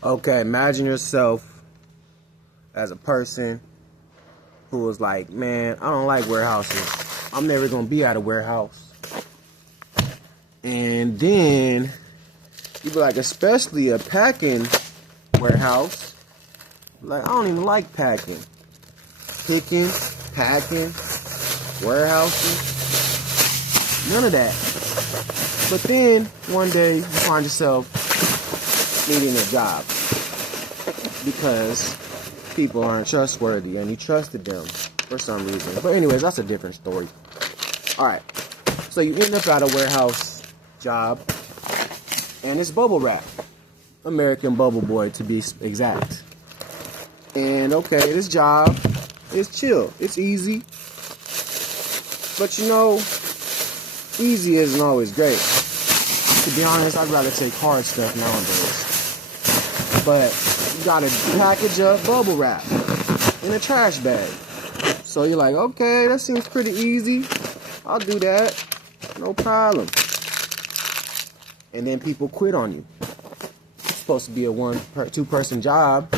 Okay, imagine yourself as a person who was like, man, I don't like warehouses. I'm never going to be at a warehouse. And then you be like, especially a packing warehouse. Like, I don't even like packing. Picking, packing, warehousing. None of that. But then one day you find yourself needing a job because people aren't trustworthy and you trusted them for some reason. But anyways, that's a different story. Alright, so you end up at a warehouse job and it's bubble wrap. American Bubble Boy to be exact. And okay, this job is chill. It's easy. But you know, easy isn't always great. To be honest, I'd rather take hard stuff nowadays. But you gotta package up bubble wrap in a trash bag. So you're like, okay, that seems pretty easy. I'll do that. No problem. And then people quit on you. It's supposed to be a two-person job.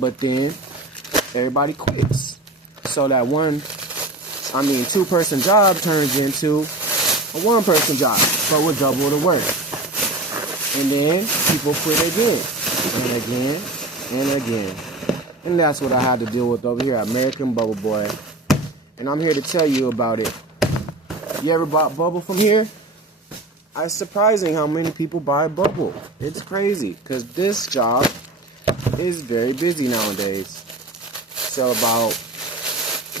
But then everybody quits. So that two-person job turns into a one-person job, but with double the work. And then people quit again, and again, and again. And that's what I had to deal with over here at American Bubble Boy. And I'm here to tell you about it. You ever bought bubble from here? It's surprising how many people buy bubble. It's crazy, because this job is very busy nowadays. So about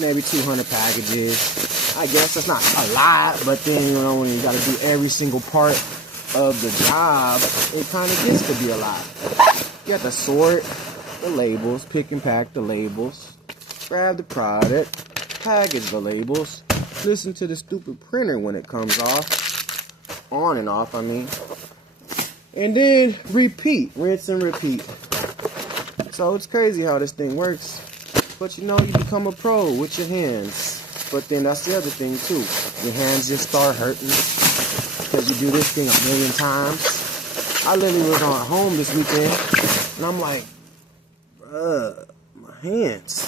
maybe 200 packages. I guess that's not a lot, but then, you know, when you got to do every single part of the job, it kind of gets to be a lot. You have to sort the labels, pick and pack the labels, grab the product, package the labels, listen to the stupid printer when it comes off, on and off, I mean, and then repeat, rinse and repeat. So it's crazy how this thing works, but you know, you become a pro with your hands. But then that's the other thing too. Your hands just start hurting because you do this thing a million times. I literally was on home this weekend and I'm like, bruh, my hands.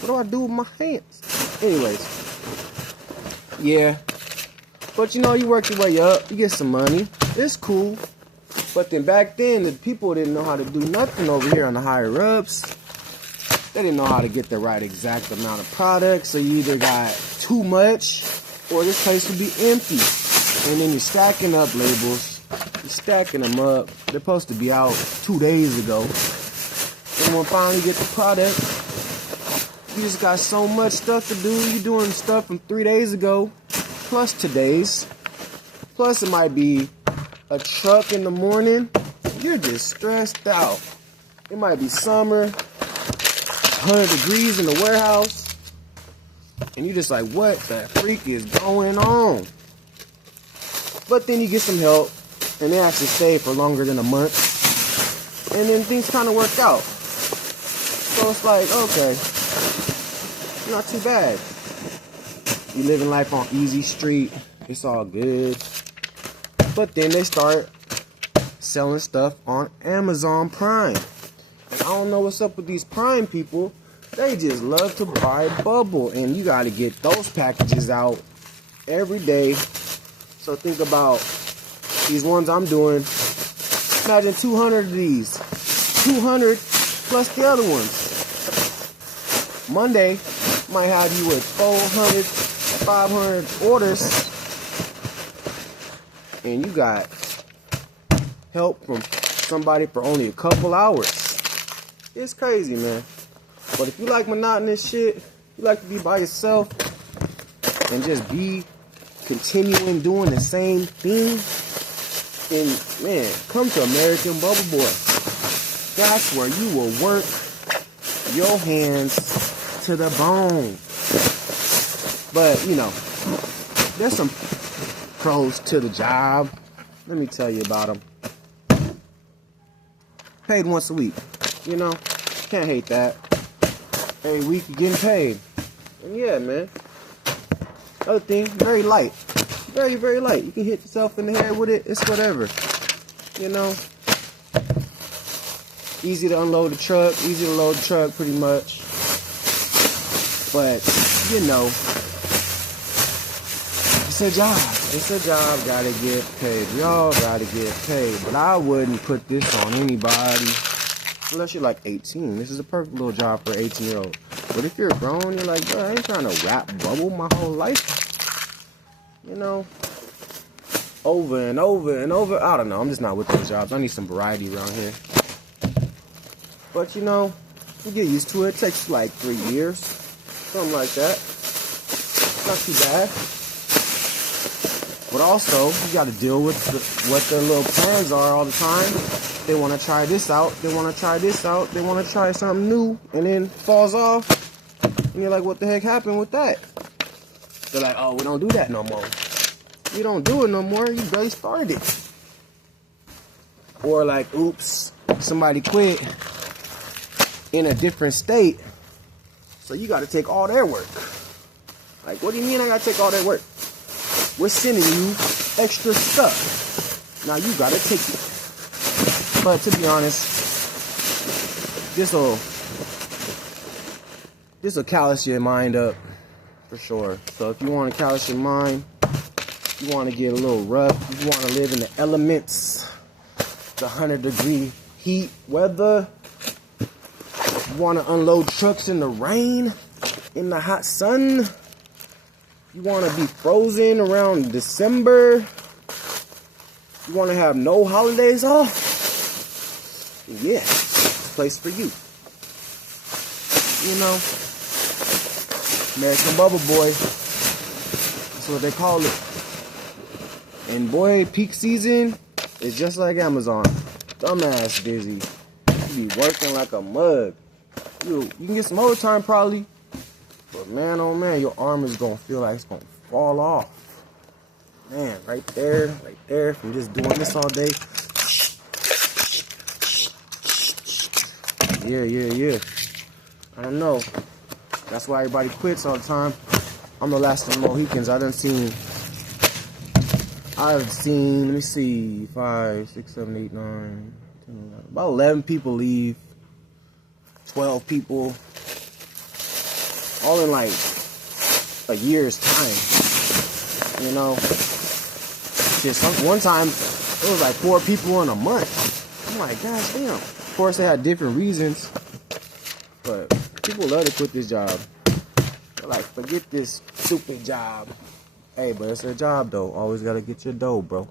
What do I do with my hands? Anyways, yeah. But you know, you work your way up, you get some money. It's cool. But then back then, the people didn't know how to do nothing over here on the higher ups. They didn't know how to get the right exact amount of product, so you either got too much or this place would be empty. And then you're stacking up labels, you're stacking them up. They're supposed to be out 2 days ago. And when finally you get the product, you just got so much stuff to do. You're doing stuff from 3 days ago, plus today's. Plus it might be a truck in the morning. You're just stressed out. It might be summer. 100 degrees in the warehouse, and you're just like, what the freak is going on? But then you get some help, and they actually stay for longer than a month, and then things kind of work out. So it's like, okay, not too bad. You living life on easy street, it's all good. But then they start selling stuff on Amazon Prime. I don't know what's up with these Prime people. They just love to buy bubble. And you got to get those packages out every day. So think about these ones I'm doing. Imagine 200 of these. 200 plus the other ones. Monday might have you with 400, 500 orders. And you got help from somebody for only a couple hours. It's crazy, man. But if you like monotonous shit, you like to be by yourself and just be continuing doing the same thing, then, man, come to American Bubble Boy. That's where you will work your hands to the bone. But, you know, there's some pros to the job. Let me tell you about them. Paid once a week. You know, can't hate that. Every week you're getting paid. And yeah, man. Other thing, very light. Very, very light. You can hit yourself in the head with it. It's whatever. You know? Easy to unload the truck. Easy to load the truck, pretty much. But, you know, it's a job. It's a job. Gotta get paid. We all gotta get paid. But I wouldn't put this on anybody. Unless you're like 18. This is a perfect little job for an 18-year-old. But if you're grown, you're like, bro, I ain't trying to rap bubble my whole life. You know? Over and over and over. I don't know. I'm just not with those jobs. I need some variety around here. But, you know, you get used to it. It takes like 3 years. Something like that. Not too bad. But also, you got to deal with what their little plans are all the time. They want to try this out. They want to try this out. They want to try something new. And then falls off. And you're like, what the heck happened with that? They're like, oh, we don't do that no more. You don't do it no more. You barely started it. Or like, oops, somebody quit in a different state. So you got to take all their work. Like, what do you mean I got to take all their work? We're sending you extra stuff. Now you got to take it. But to be honest, this'll callous your mind up for sure. So if you want to callous your mind, you want to get a little rough, you want to live in the elements, the 100-degree heat weather, you want to unload trucks in the rain, in the hot sun, you want to be frozen around December, you want to have no holidays off, yeah, it's a place for you. You know, American Bubble Boy, that's what they call it. And boy, peak season is just like Amazon. Dumbass busy. You be working like a mug. You can get some overtime probably. But man, oh man, your arm is going to feel like it's going to fall off. Man, right there, from just doing this all day. Yeah. I don't know. That's why everybody quits all the time. I'm the last of the Mohicans. I've seen, let me see, 5, 6, 7, 8, 9, 10, 11, about 11 people leave. 12 people. All in like a year's time. You know? Just one time, it was like 4 people in a month. I'm like, gosh damn. Of course, they had different reasons. But people love to quit this job. They're like, forget this stupid job. Hey, but it's a job, though. Always got to get your dough, bro.